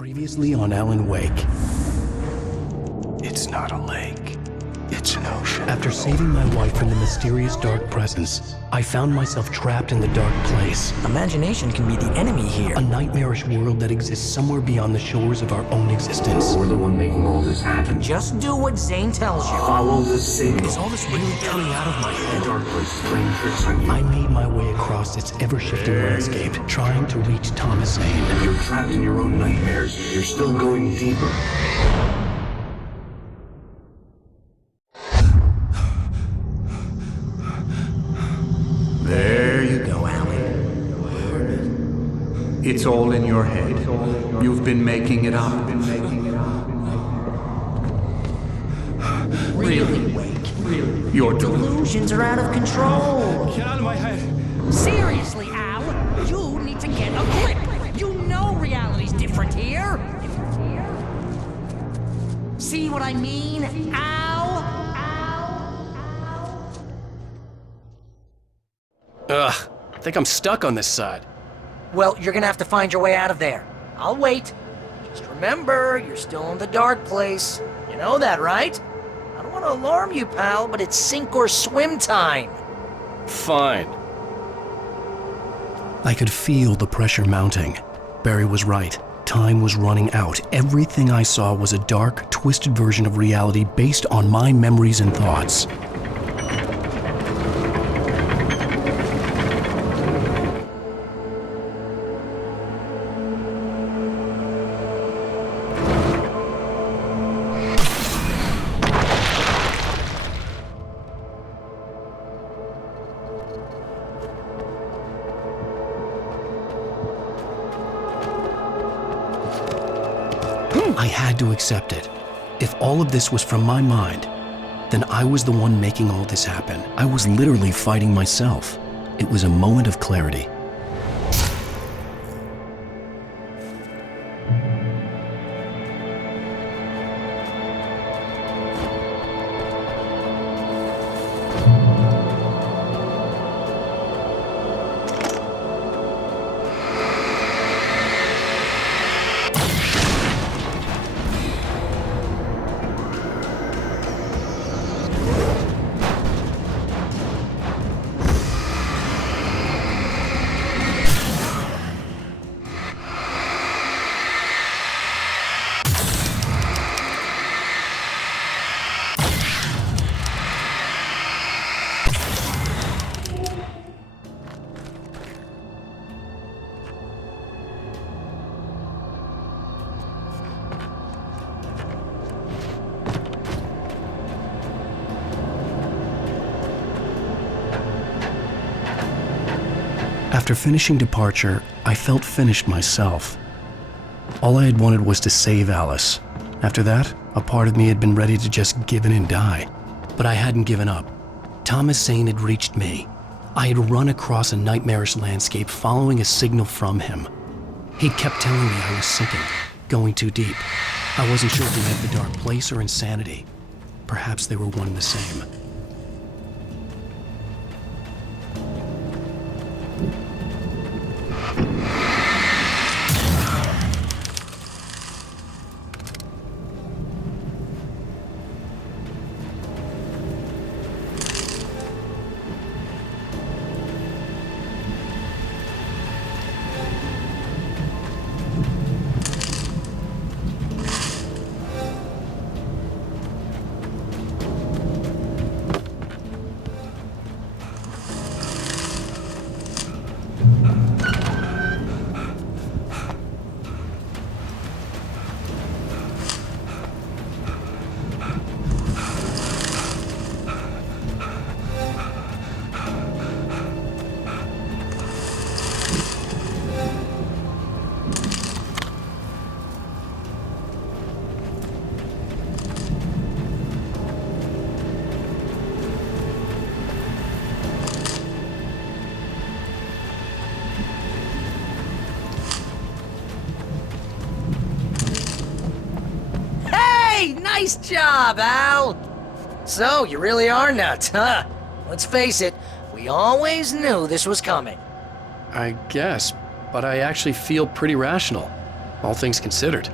Previously on Alan Wake. It's not a lake. It's an ocean. After saving my wife from the mysterious dark presence, I found myself trapped in the dark place. Imagination can be the enemy here. A nightmarish world that exists somewhere beyond the shores of our own existence. We're the one making all this happen. Just do what Zane tells you. Follow the signal. Is all this really coming out of my head? The dark place is playing tricks on you. I made my way across its ever-shifting landscape, trying to reach Thomas Zane. You're trapped in your own nightmares. You're still going deeper. There you go, Alan. It's all in your head. You've been making it up. Really, Wake. Your Delusions are out of control. Get out of my head. Seriously, Al, you need to get a grip. You know reality's different here. See what I mean, Al? Ugh, I think I'm stuck on this side. Well, you're gonna have to find your way out of there. I'll wait. Just remember, you're still in the dark place. You know that, right? I don't want to alarm you, pal, but it's sink or swim time. Fine. I could feel the pressure mounting. Barry was right. Time was running out. Everything I saw was a dark, twisted version of reality based on my memories and thoughts. I had to accept it. If all of this was from my mind, then I was the one making all this happen. I was literally fighting myself. It was a moment of clarity. After finishing Departure, I felt finished myself. All I had wanted was to save Alice. After that, a part of me had been ready to just give in and die. But I hadn't given up. Thomas Zane had reached me. I had run across a nightmarish landscape following a signal from him. He kept telling me I was sinking, going too deep. I wasn't sure if he meant the dark place or insanity. Perhaps they were one and the same. Nice job, Al! So, you really are nuts, huh? Let's face it, we always knew this was coming. I guess, but I actually feel pretty rational. all things considered.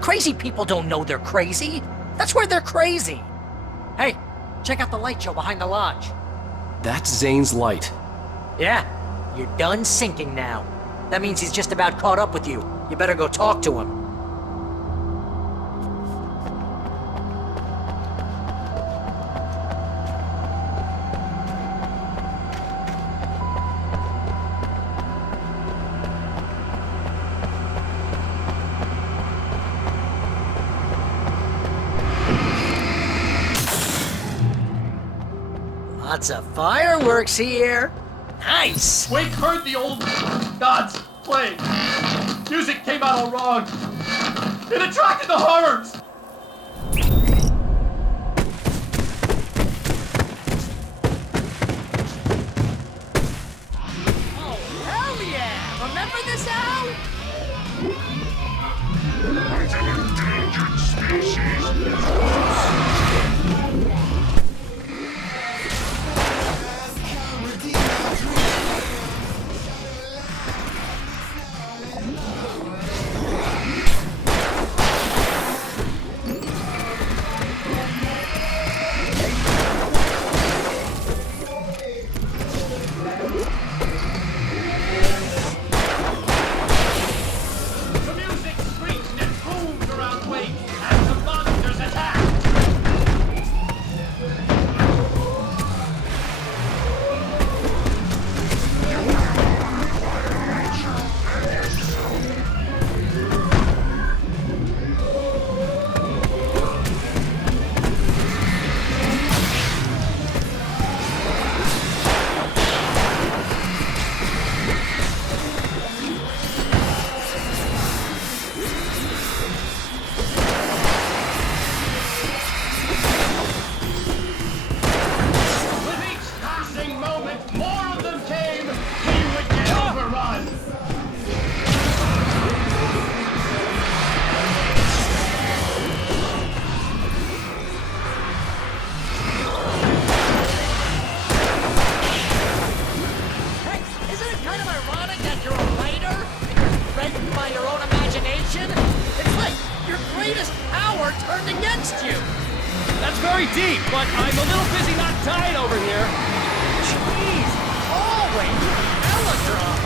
Crazy people don't know they're crazy. That's where they're crazy. Hey, check out the light show behind the lodge. That's Zane's light. Yeah, you're done sinking now. That means he's just about caught up with you. You better go talk to him. Lots of fireworks here. Nice! Wake heard the old gods play. Music came out all wrong. It attracted the horrors. Oh, hell yeah! Remember this, Al? The music screeched and boomed around Wake as the monsters attacked. With each passing moment, more of them came. He would get overrun. Hey, isn't it kind of ironic that you're a writer and you're threatened by your own imagination? It's like your greatest power turned against you. That's very deep, but I'm a little busy not dying over here. Jeez, always melodrama.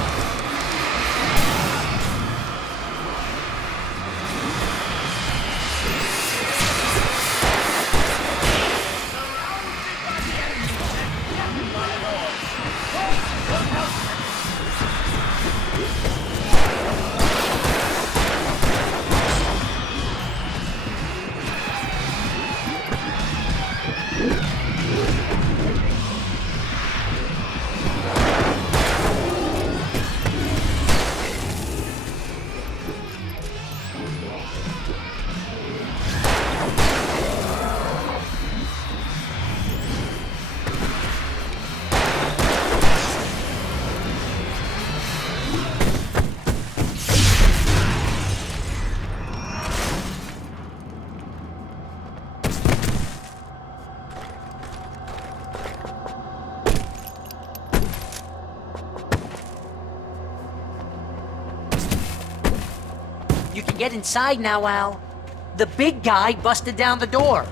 You can get inside now, Al. The big guy busted down the door.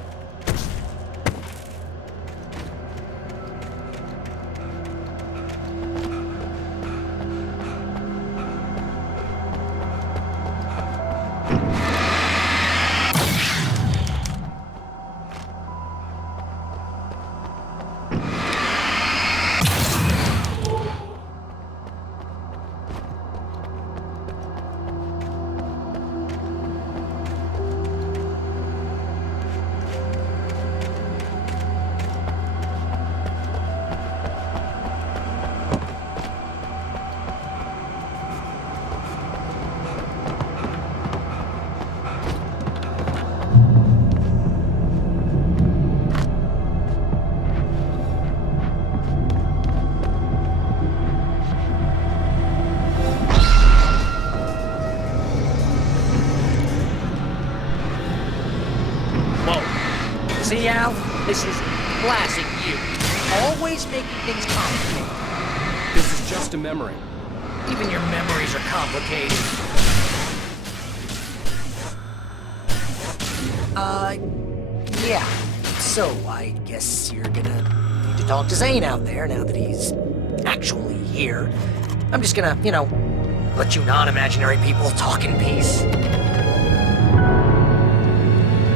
See, Al? This is classic you. Always making things complicated. This is just a memory. Even your memories are complicated. Yeah. So, I guess you're gonna need to talk to Zane out there now that he's actually here. I'm just gonna, let you non-imaginary people talk in peace.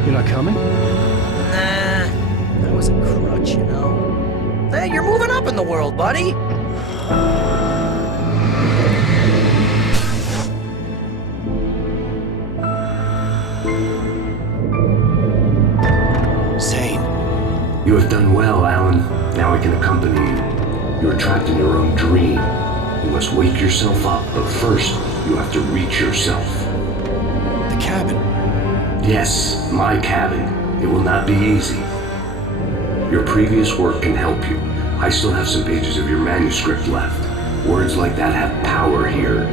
You're not coming? Nah, that was a crutch, Hey, you're moving up in the world, buddy. Zane. You have done well, Alan. Now I can accompany you. You are trapped in your own dream. You must wake yourself up, but first, you have to reach yourself. The cabin. Yes, my cabin. It will not be easy. Your previous work can help you. I still have some pages of your manuscript left. Words like that have power here.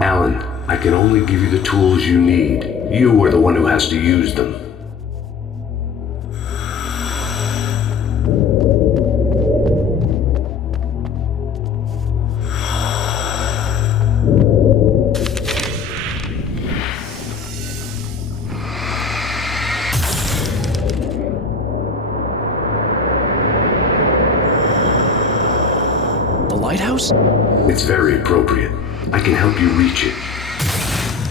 Alan, I can only give you the tools you need. You are the one who has to use them. The lighthouse? It's very appropriate. I can help you reach it.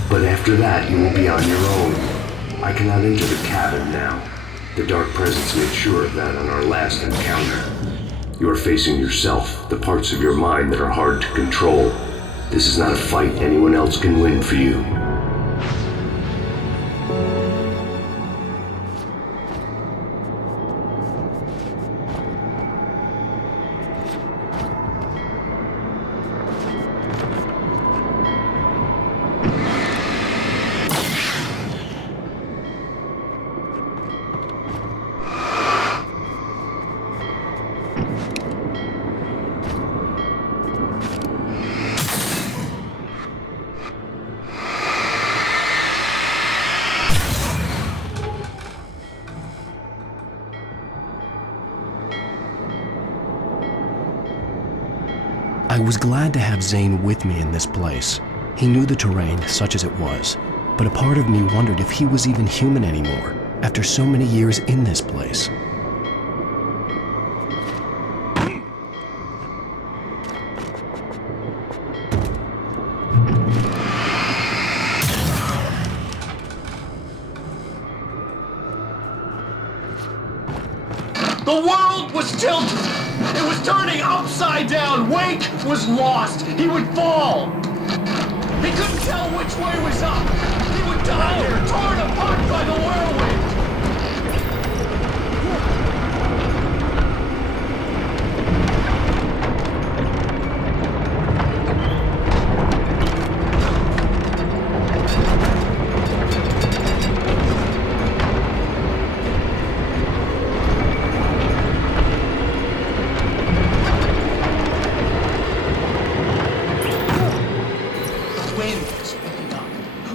But after that, you will be on your own. I cannot enter the cabin now. The Dark Presence made sure of that on our last encounter. You are facing yourself, the parts of your mind that are hard to control. This is not a fight anyone else can win for you. I was glad to have Zane with me in this place. He knew the terrain, such as it was, but a part of me wondered if he was even human anymore, after so many years in this place. The world was tilted. It was turning upside down. Wake was lost. He would fall. He couldn't tell which way was up. He would die here, torn apart by the whirlwind.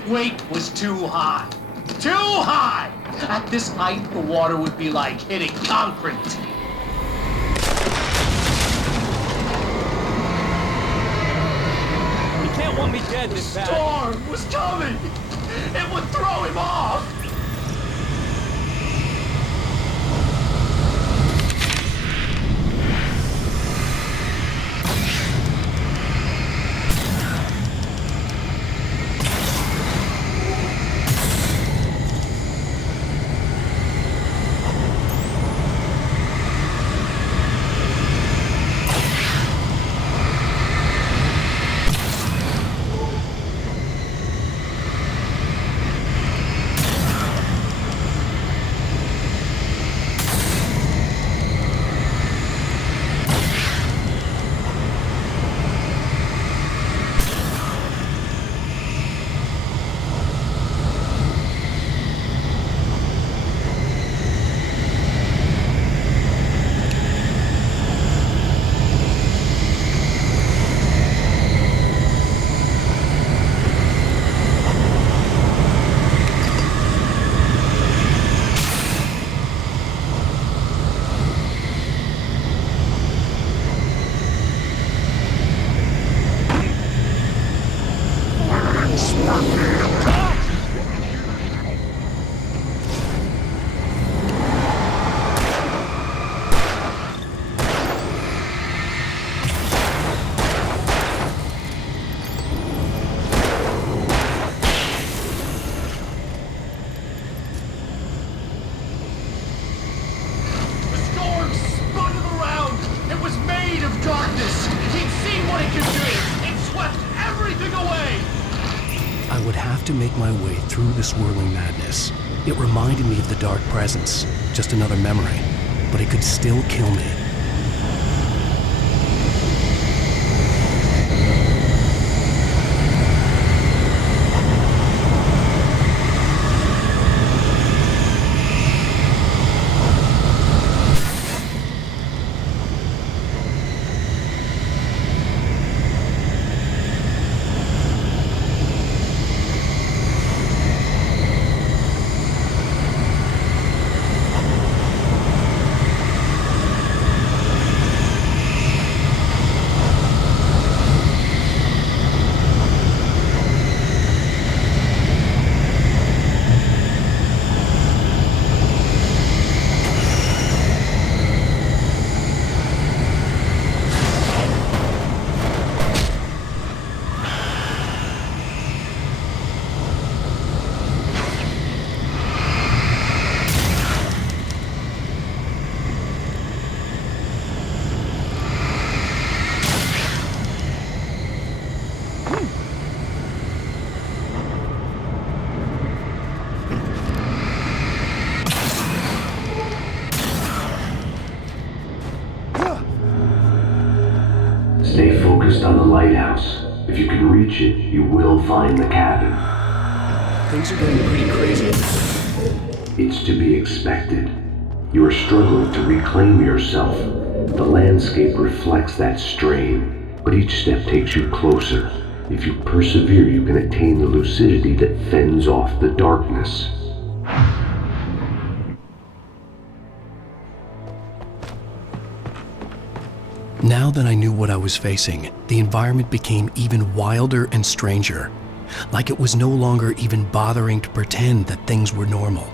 Wake was too high. Too high! At this height, the water would be like hitting concrete. You can't want me dead this bad. Storm was coming! It would throw him off! make my way through the swirling madness. It reminded me of the dark presence, just another memory, but it could still kill me. Stay focused on the lighthouse. If you can reach it, you will find the cabin. Things are getting pretty crazy. It's to be expected. You are struggling to reclaim yourself. The landscape reflects that strain, but each step takes you closer. If you persevere, you can attain the lucidity that fends off the darkness. Now that I knew what I was facing, the environment became even wilder and stranger, like it was no longer even bothering to pretend that things were normal.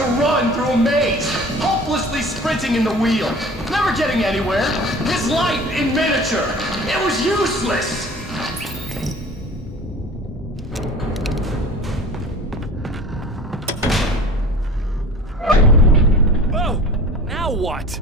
to run through a maze, hopelessly sprinting in the wheel, never getting anywhere. His life in miniature. It was useless. Oh, now what?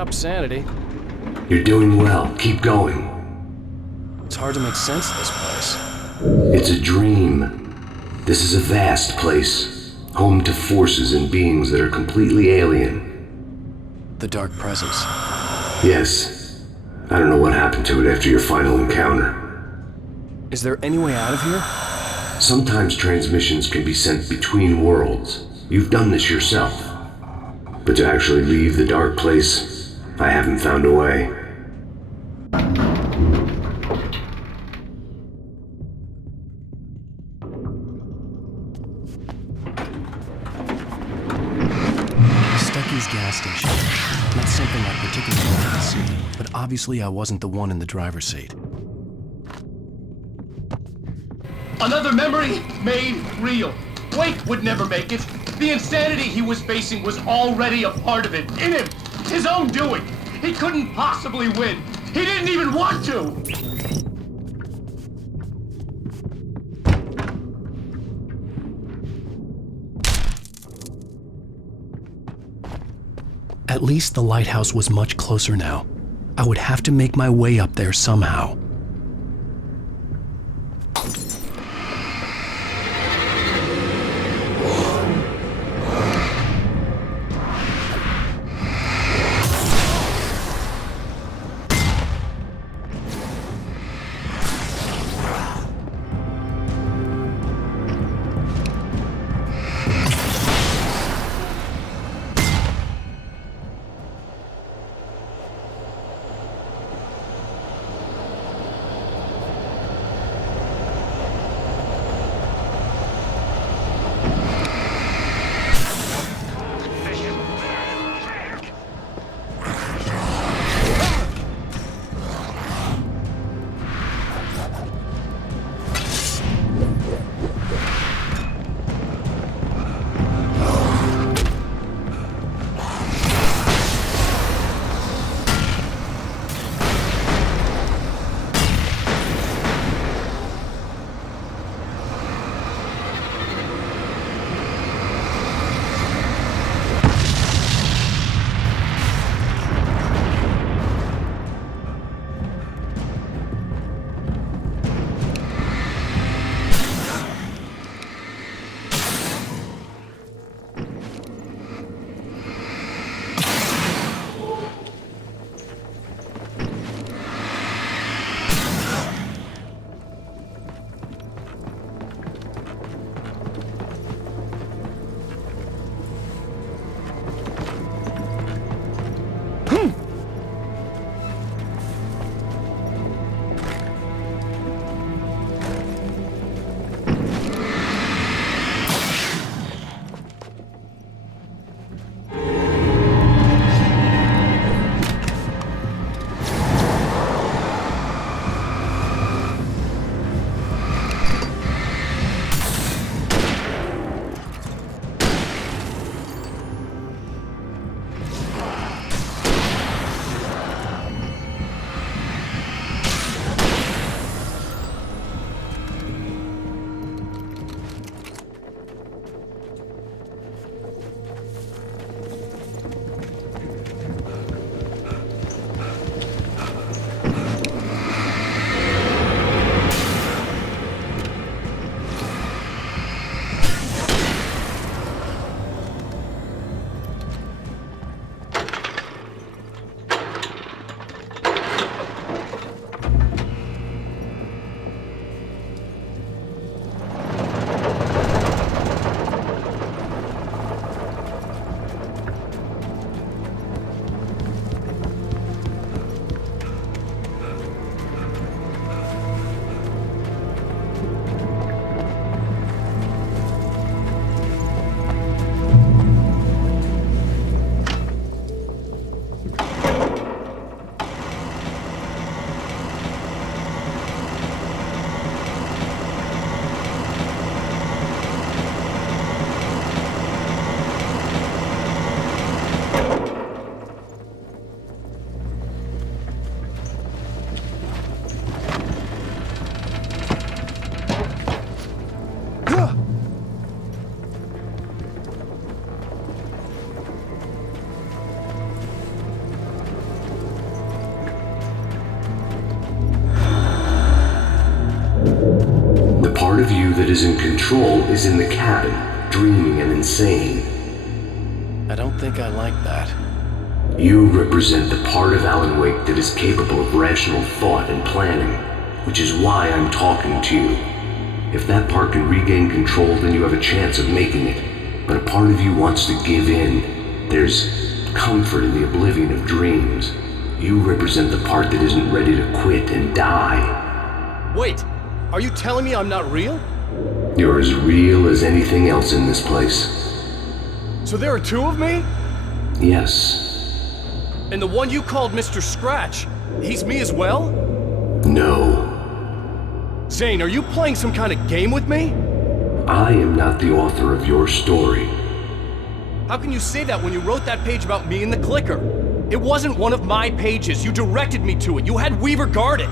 up sanity. You're doing well. Keep going. It's hard to make sense of this place. It's a dream. This is a vast place, home to forces and beings that are completely alien. The Dark Presence. Yes. I don't know what happened to it after your final encounter. Is there any way out of here? Sometimes transmissions can be sent between worlds. You've done this yourself. But to actually leave the dark place, I haven't found a way. Stucky's gas station. Not something I particularly wanted to see, but obviously I wasn't the one in the driver's seat. Another memory made real. Wake would never make it. The insanity he was facing was already a part of it, in him. His own doing. He couldn't possibly win. He didn't even want to. At least the lighthouse was much closer now. I would have to make my way up there somehow. part of you that is in control is in the cabin, dreaming and insane. I don't think I like that. You represent the part of Alan Wake that is capable of rational thought and planning, which is why I'm talking to you. If that part can regain control, then you have a chance of making it. But a part of you wants to give in. There's comfort in the oblivion of dreams. You represent the part that isn't ready to quit and die. Wait, are you telling me I'm not real? You're as real as anything else in this place. So there are two of me? Yes. And the one you called Mr. Scratch, he's me as well? No. Zane, are you playing some kind of game with me? I am not the author of your story. How can you say that when you wrote that page about me in the clicker? It wasn't one of my pages. You directed me to it. You had Weaver guard it.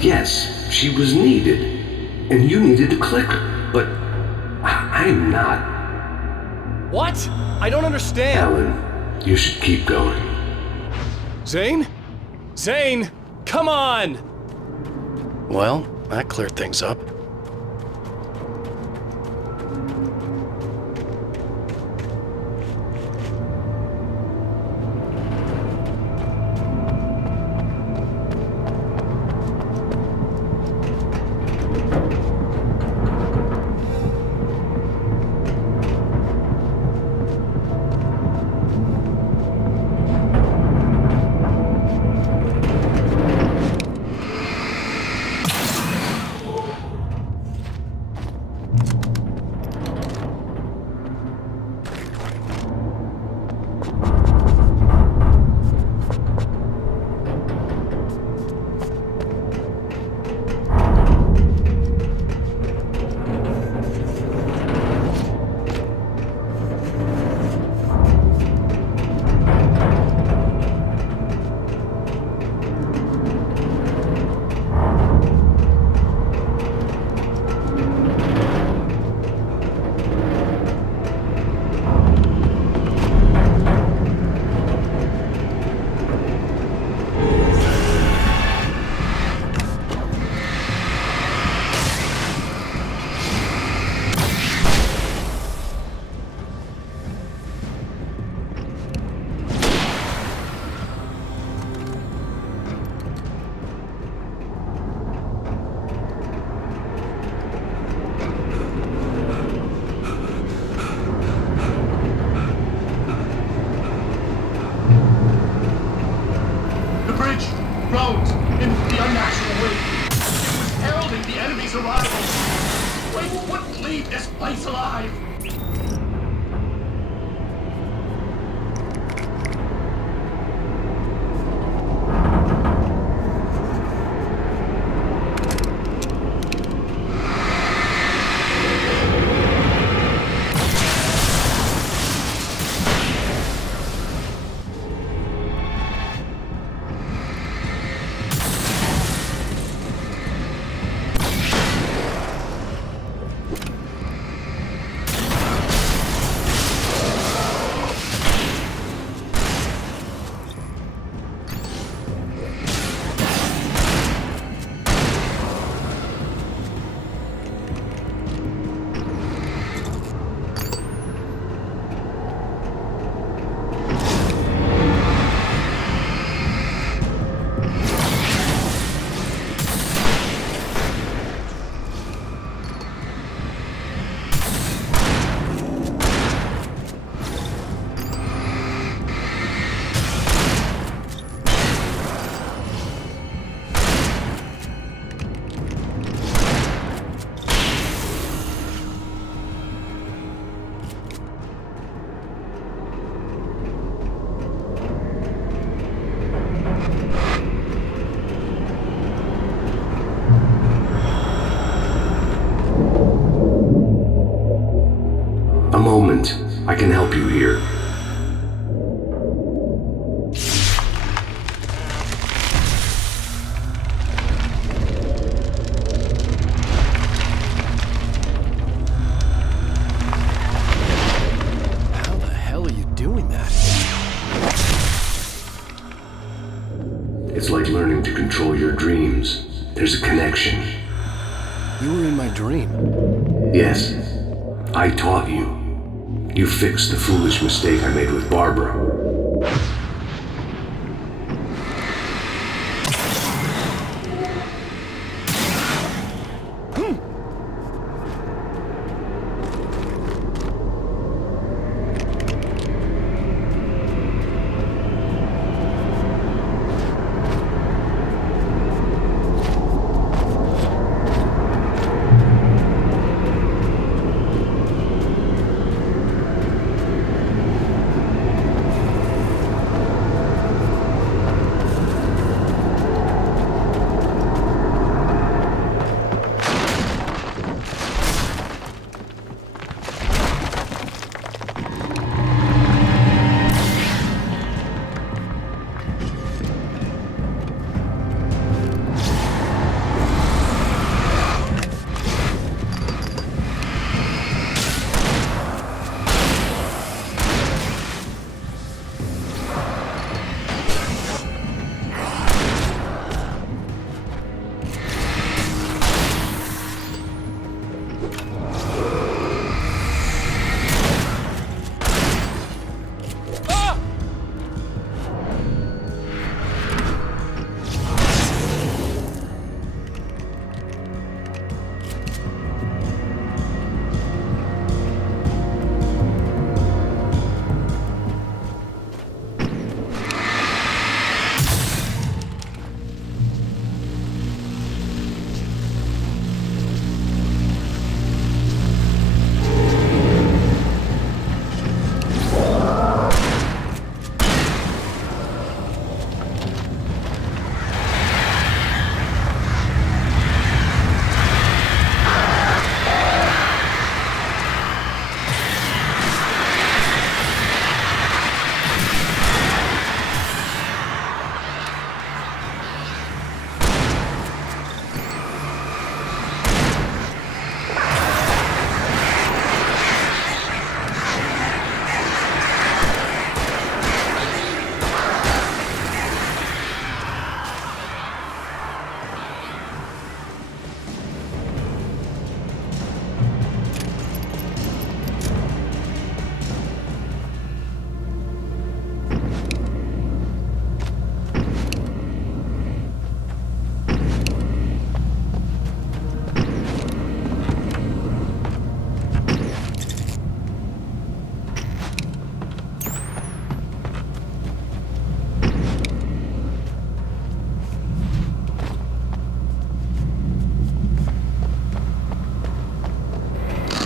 Yes, she was needed. And you needed to click her. But I'm not. What? I don't understand. Alan, you should keep going. Zane? Zane! Come on! Well, that cleared things up. Groaned in the unnatural way. It was heralding the enemy's arrival. Wake wouldn't leave this place alive. A moment. I can help you here. How the hell are you doing that? It's like learning to control your dreams. There's a connection. You were in my dream. Yes, I taught you. You fixed the foolish mistake I made with Barbara.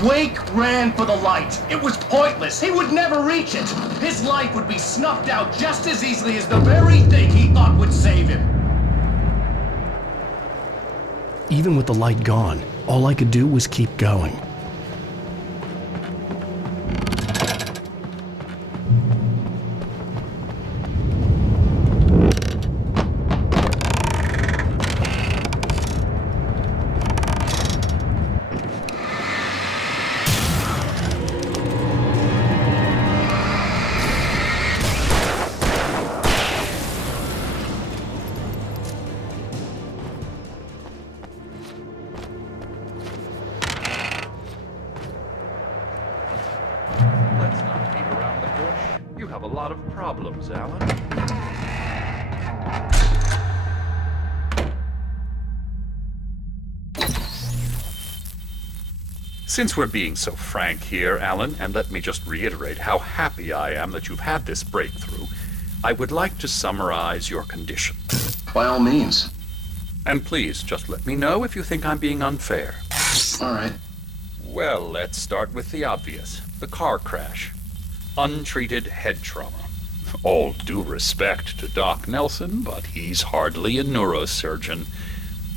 Wake ran for the light. It was pointless. He would never reach it. His life would be snuffed out just as easily as the very thing he thought would save him. Even with the light gone, all I could do was keep going. Let's not beat around the bush. You have a lot of problems, Alan. Since we're being so frank here, Alan, and let me just reiterate how happy I am that you've had this breakthrough, I would like to summarize your condition. By all means. And please, just let me know if you think I'm being unfair. All right. Well, let's start with the obvious. The car crash. Untreated head trauma. All due respect to Doc Nelson, but he's hardly a neurosurgeon.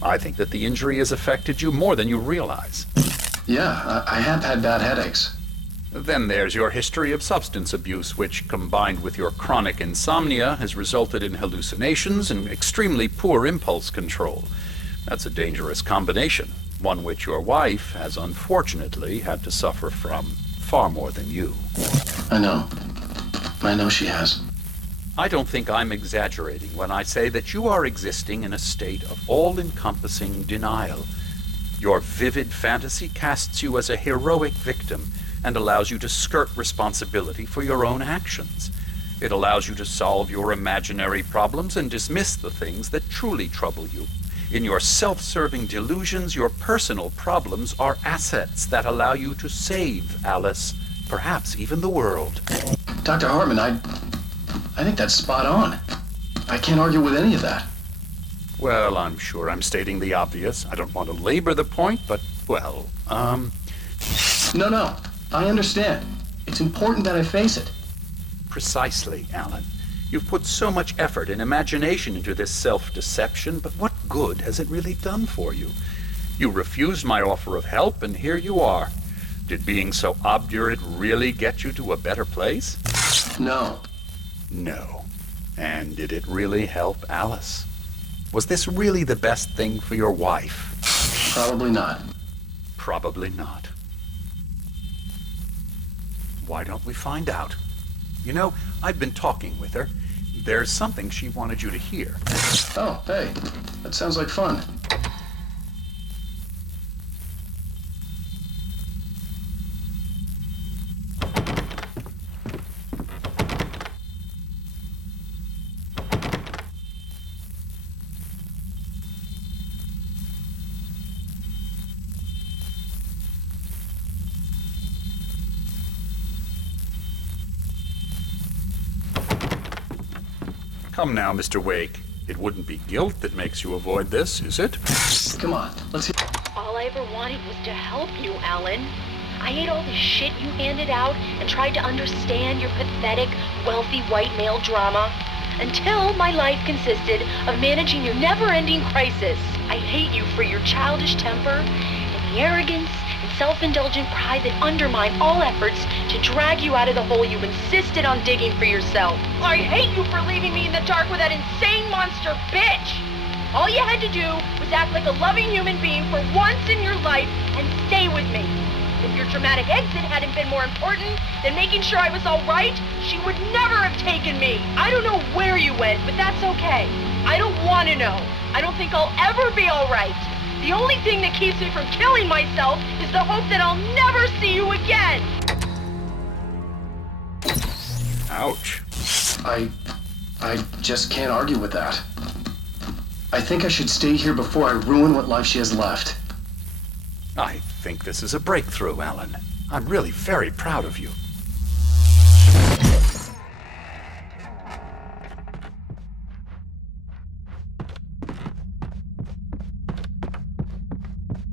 I think that the injury has affected you more than you realize. Yeah, I have had bad headaches. Then there's your history of substance abuse, which, combined with your chronic insomnia, has resulted in hallucinations and extremely poor impulse control. That's a dangerous combination, one which your wife has unfortunately had to suffer from far more than you. I know she has. I don't think I'm exaggerating when I say that you are existing in a state of all-encompassing denial. Your vivid fantasy casts you as a heroic victim and allows you to skirt responsibility for your own actions. It allows you to solve your imaginary problems and dismiss the things that truly trouble you. In your self-serving delusions, your personal problems are assets that allow you to save Alice, perhaps even the world. Dr. Hartman, I think that's spot on. I can't argue with any of that. Well, I'm sure I'm stating the obvious. I don't want to labor the point, but, well, No, I understand. It's important that I face it. Precisely, Alan. You've put so much effort and imagination into this self-deception, but what good has it really done for you? You refused my offer of help, and here you are. Did being so obdurate really get you to a better place? No. No. And did it really help Alice? Was this really the best thing for your wife? Probably not. Probably not. Why don't we find out? You know, I've been talking with her. There's something she wanted you to hear. Oh, hey. That sounds like fun. Come now, Mr. Wake. It wouldn't be guilt that makes you avoid this, is it? Come on, let's hear. All I ever wanted was to help you, Alan. I ate all the shit you handed out and tried to understand your pathetic, wealthy white male drama until my life consisted of managing your never-ending crisis. I hate you for your childish temper and the arrogance and self-indulgent pride that undermine all efforts to drag you out of the hole you insisted on digging for yourself. I hate you for leaving me in the dark with that insane monster bitch! All you had to do was act like a loving human being for once in your life and stay with me. If your dramatic exit hadn't been more important than making sure I was all right, she would never have taken me. I don't know where you went, but that's okay. I don't want to know. I don't think I'll ever be all right. The only thing that keeps me from killing myself is the hope that I'll never see you again. Ouch. I just can't argue with that. I think I should stay here before I ruin what life she has left. I think this is a breakthrough, Alan. I'm really very proud of you.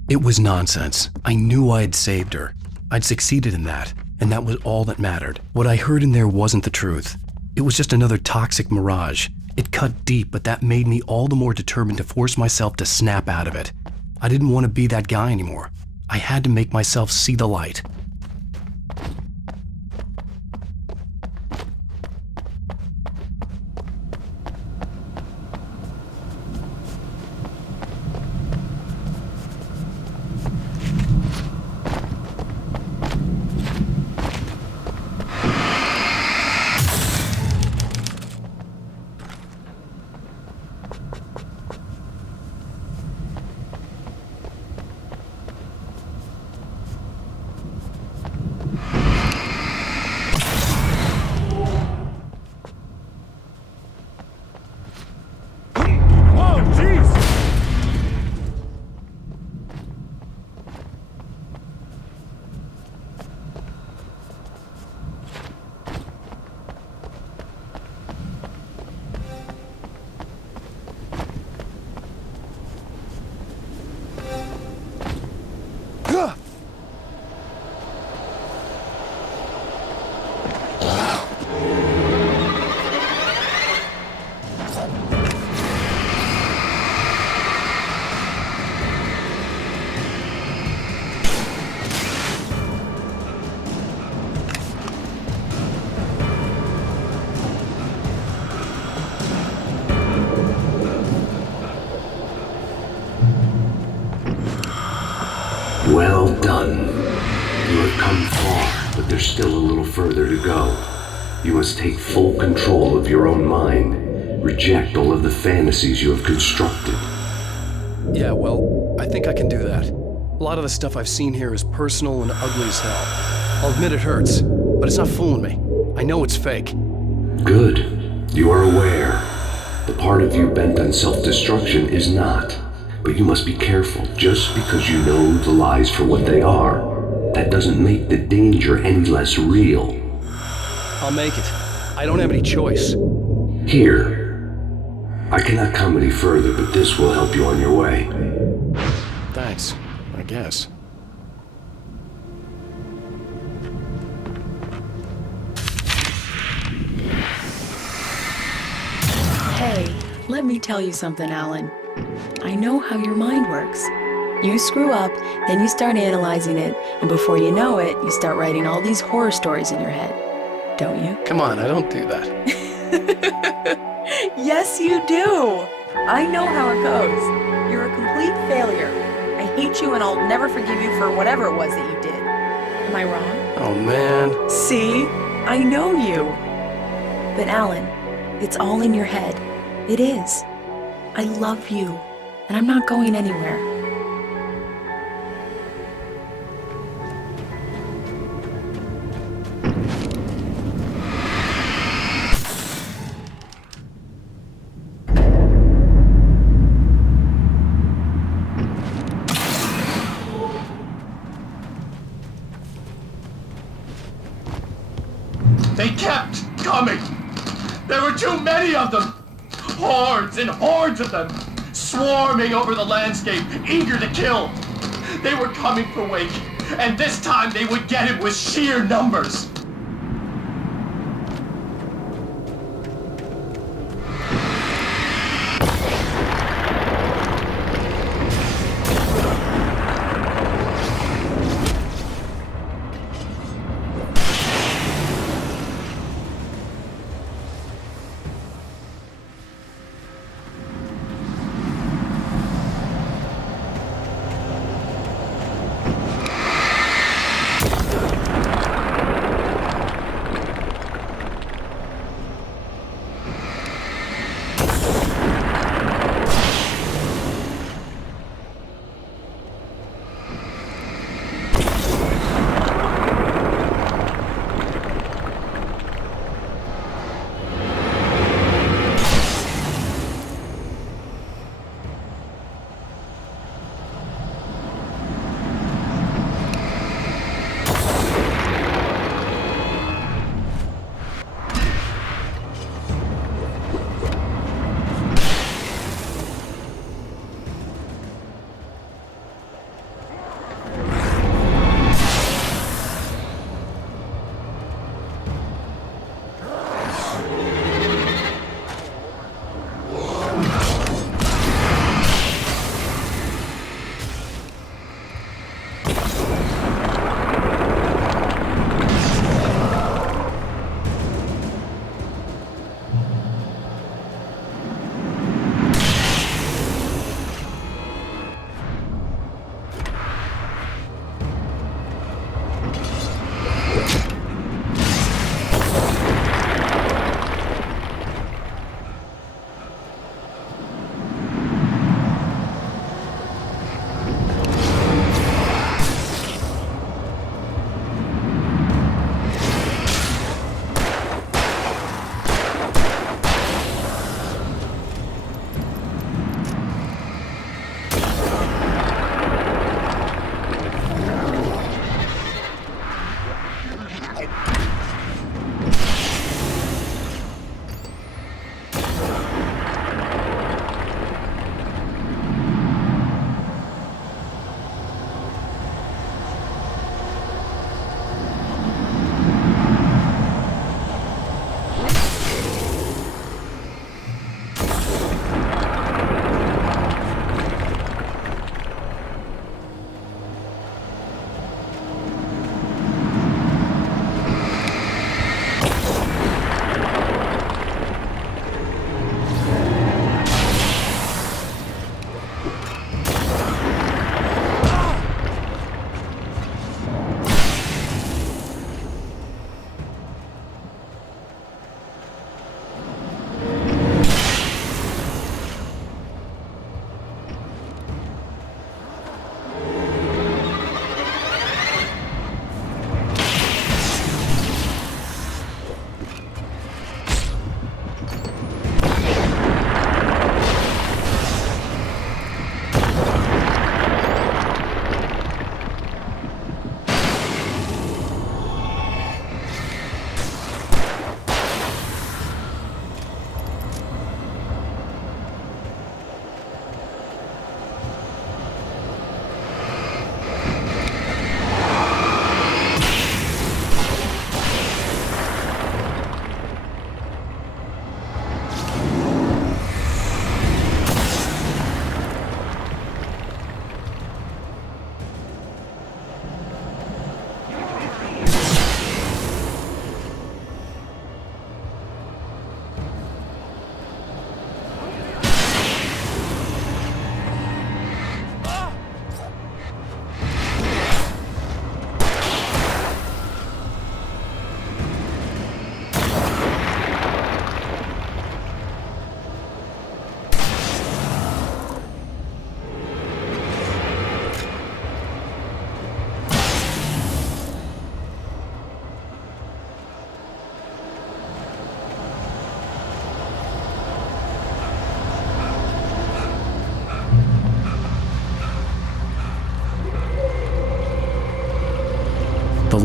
It was nonsense. I knew I'd saved her. I'd succeeded in that, and that was all that mattered. What I heard in there wasn't the truth. It was just another toxic mirage. It cut deep, but that made me all the more determined to force myself to snap out of it. I didn't want to be that guy anymore. I had to make myself see the light. Well done. You have come far, but there's still a little further to go. You must take full control of your own mind. Reject all of the fantasies you have constructed. Yeah, well, I think I can do that. A lot of the stuff I've seen here is personal and ugly as hell. I'll admit it hurts, but it's not fooling me. I know it's fake. Good. You are aware. The part of you bent on self-destruction is not. But you must be careful. Just because you know the lies for what they are, that doesn't make the danger any less real. I'll make it. I don't have any choice. Here. I cannot come any further, but this will help you on your way. Thanks, I guess. Hey, let me tell you something, Alan. I know how your mind works. You screw up, then you start analyzing it, and before you know it, you start writing all these horror stories in your head. Don't you? Come on, I don't do that. Yes, you do! I know how it goes. You're a complete failure. I hate you and I'll never forgive you for whatever it was that you did. Am I wrong? Oh, man. See? I know you. But Alan, it's all in your head. It is. I love you, and I'm not going anywhere. They kept coming. There were too many of them. Hordes and hordes of them, swarming over the landscape, eager to kill. They were coming for Wake, and this time they would get him with sheer numbers.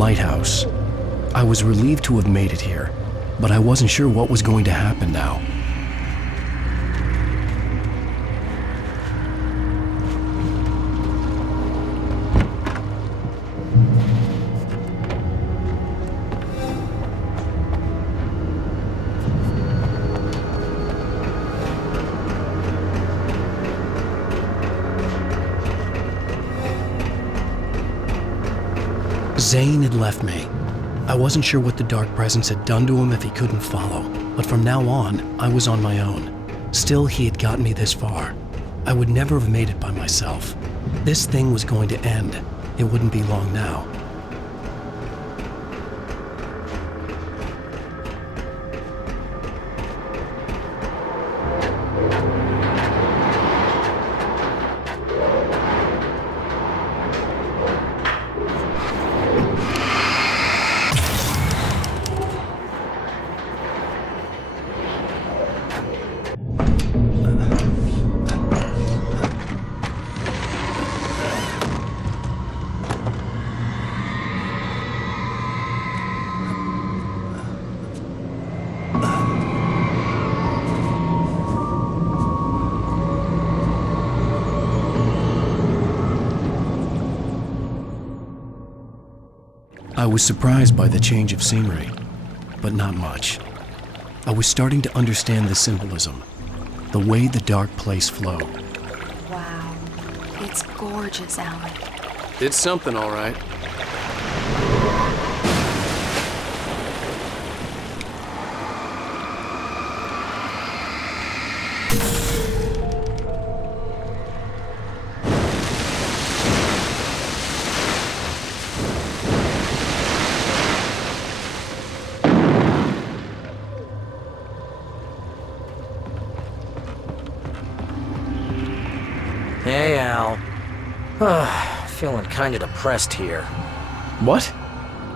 lighthouse. I was relieved to have made it here, but I wasn't sure what was going to happen now. Zane had left me. I wasn't sure what the dark presence had done to him if he couldn't follow, but from now on, I was on my own. Still, he had gotten me this far. I would never have made it by myself. This thing was going to end. It wouldn't be long now. I was surprised by the change of scenery, but not much. I was starting to understand the symbolism, the way the dark place flowed. Wow. It's gorgeous, Alan. It's something, all right. Hey, Al. Feeling kinda depressed here. What?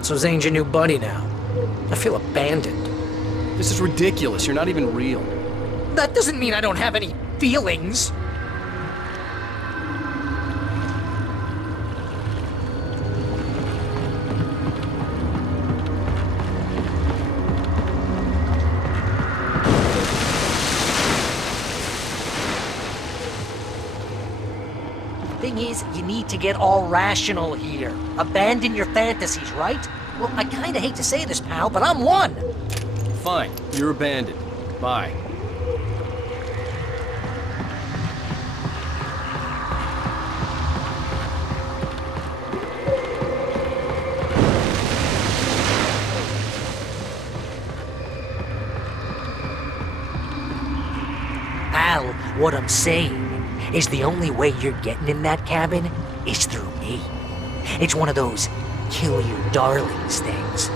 So Zane's your new buddy now. I feel abandoned. This is ridiculous. You're not even real. That doesn't mean I don't have any feelings. Thing is, you need to get all rational here. Abandon your fantasies, right? Well, I kinda hate to say this, pal, but I'm one. Fine. You're abandoned. Bye. Al, what I'm saying is the only way you're getting in that cabin is through me. It's one of those kill your darlings things.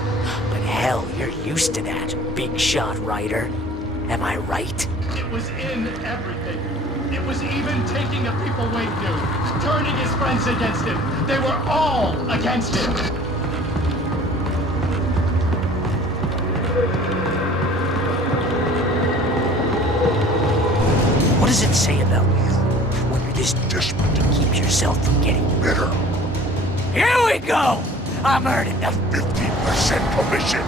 But hell, you're used to that, big shot writer. Am I right? It was in everything. It was even taking a people Wade knew, turning his friends against him. They were all against him. What does it say about you when you're this desperate to keep yourself from getting bitter? Here we go! I'm earning the 15% commission.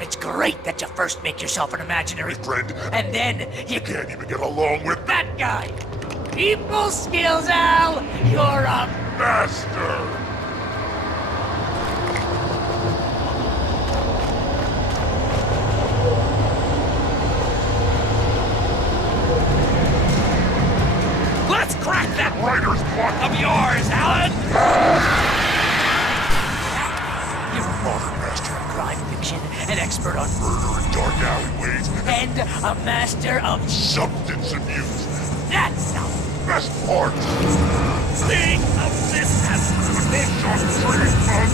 It's great that you first make yourself an imaginary friend, and then you can't even get along with that guy. People skills, Al! You're a master! Let's crack that writer's block of yours, Alan! You're a modern master of crime fiction, an expert on murder in dark alleyways, and a master of substance abuse. That's the best part! Think of this as potential treatment!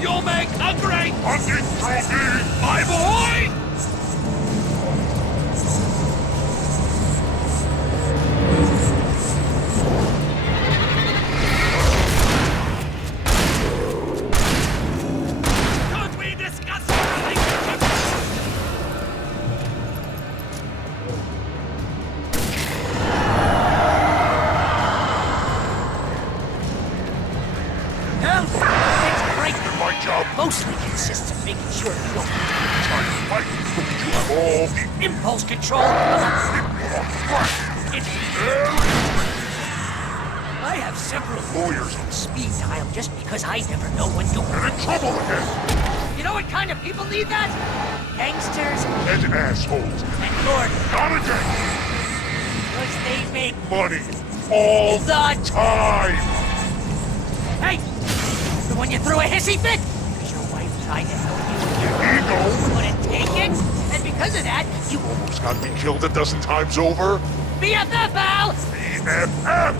You'll make a great hunting trophy, my boy! Impulse control. I have several lawyers on speed dial just because I never know when you're in trouble again. You know what kind of people need that? Gangsters And assholes. and Gordon. Not again. Because they make Money. All the time. Hey! The one you threw a hissy fit? Because your wife tried to help you with your Ego. couldn't take it? And because of that, you Almost got me killed a dozen times over. BFF, Al! BFF.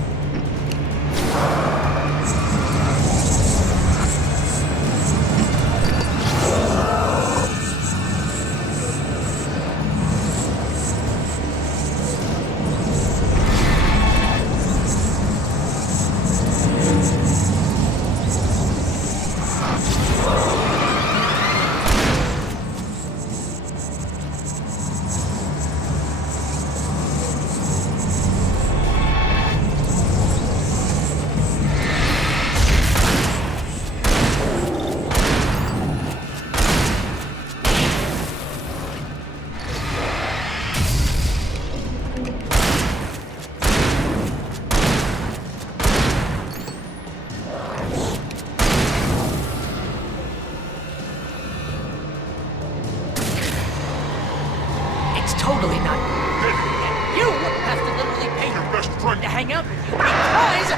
Totally not. And you have to literally pay Your best friend. to hang out with you because...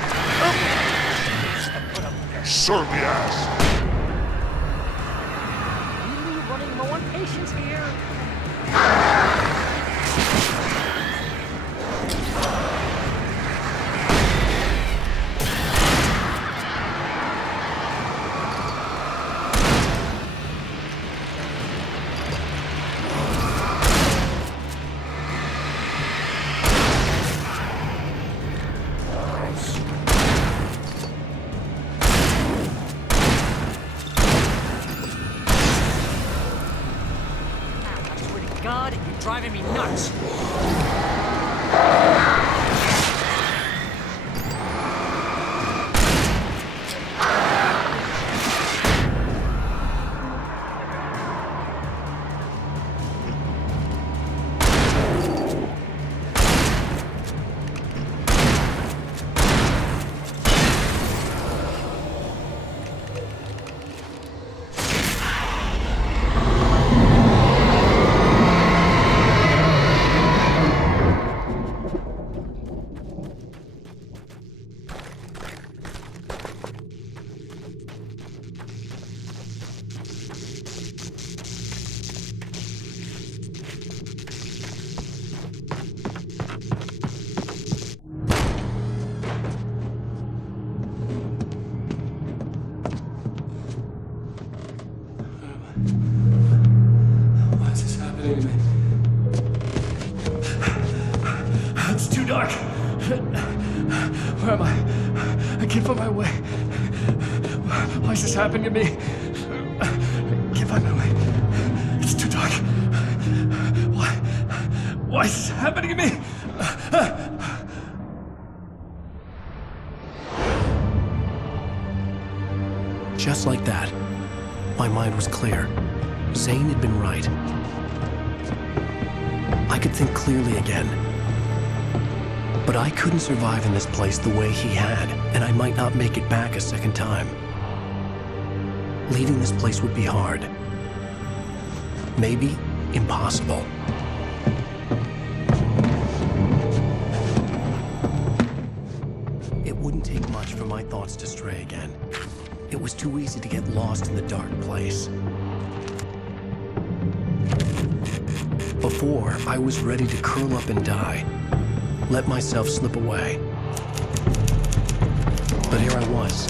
Surly ass. Really running low on patience here? God, you're driving me nuts. It's too dark. Where am I? I can't find my way. Why is this happening to me? I can't find my way. It's too dark. Why is this happening to me? Just like that, my mind was clear. Zane had been right. I could think clearly again. But I couldn't survive in this place the way he had, and I might not make it back a second time. Leaving this place would be hard. Maybe impossible. It wouldn't take much for my thoughts to stray again. It was too easy to get lost in the dark place. Before, I was ready to curl up and die. Let myself slip away. But here I was.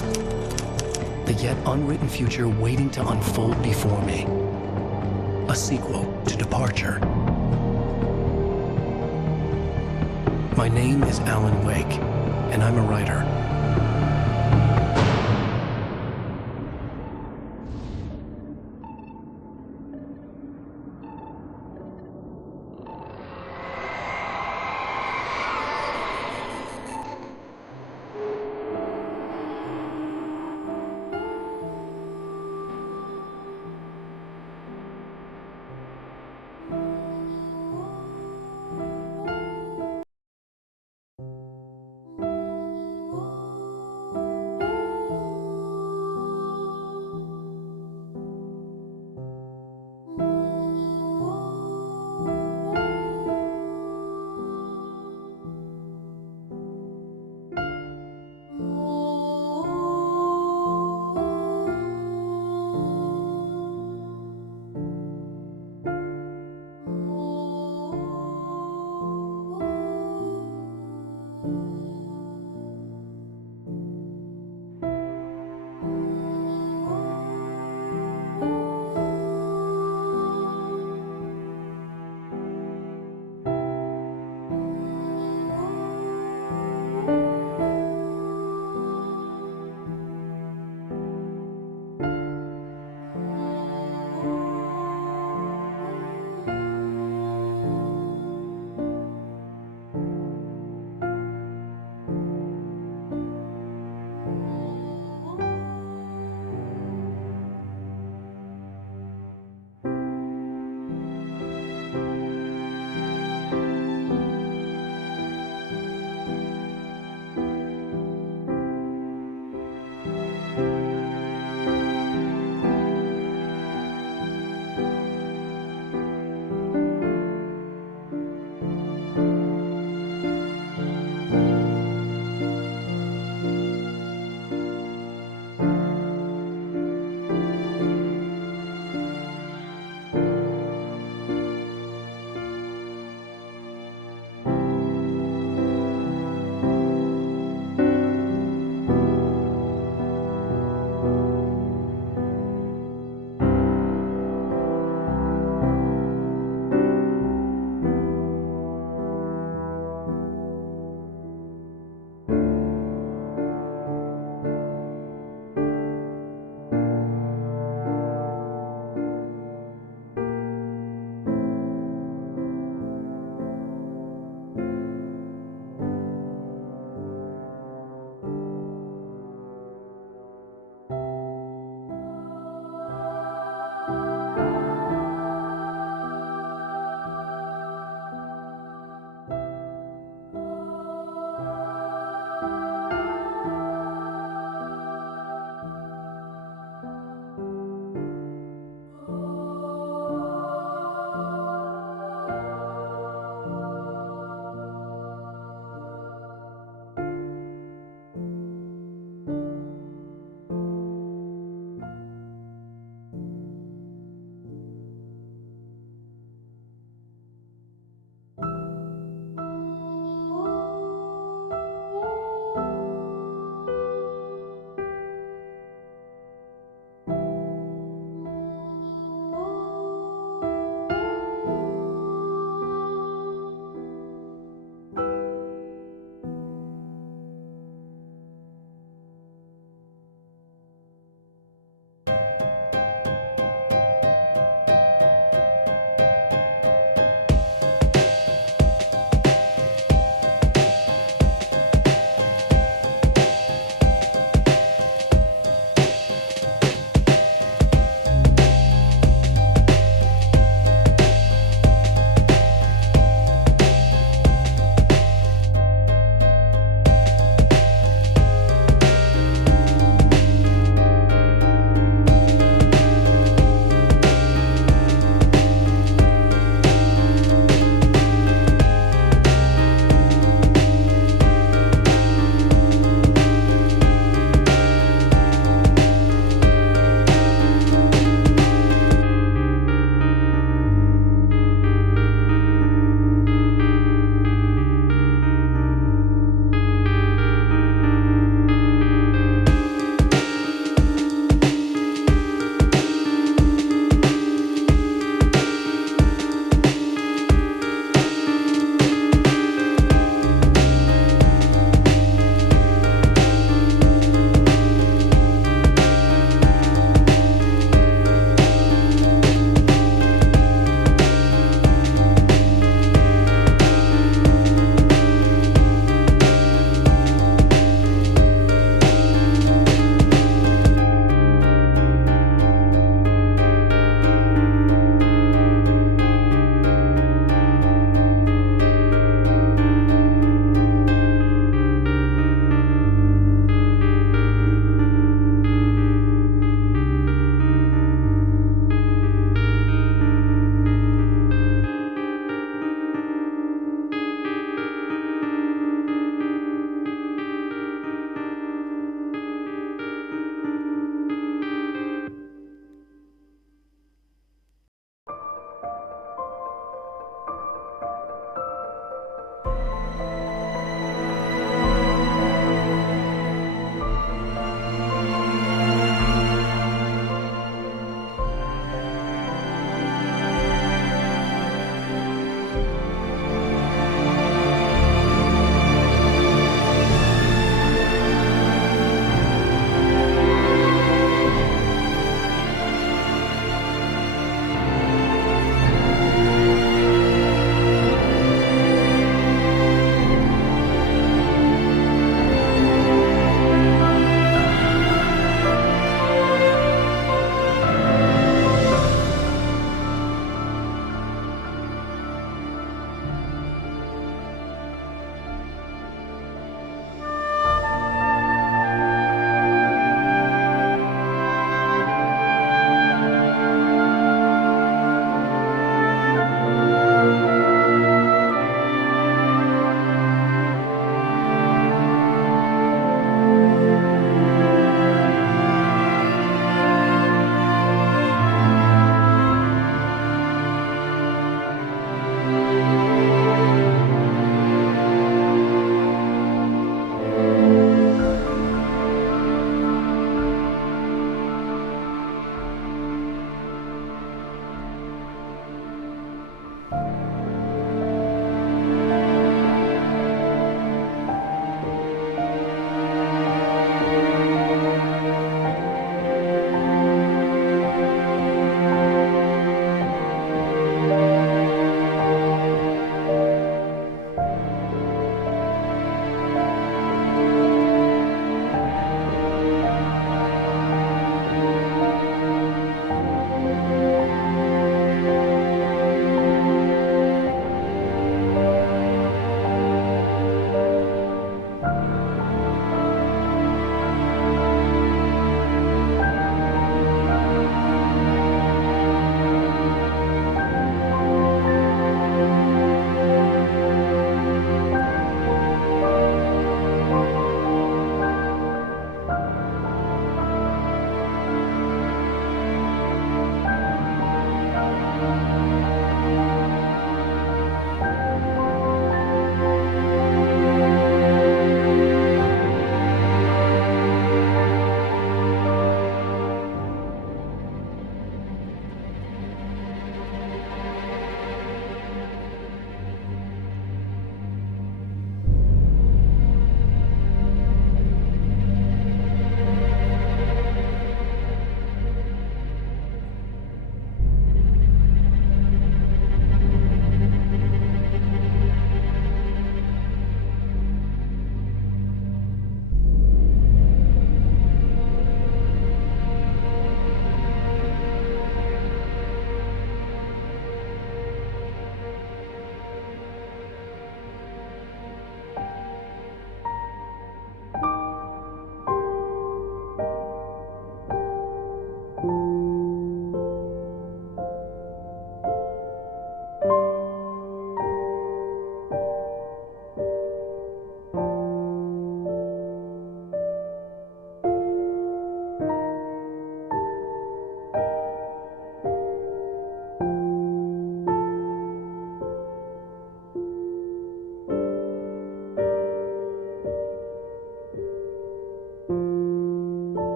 The yet unwritten future waiting to unfold before me. A sequel to Departure. My name is Alan Wake, and I'm a writer.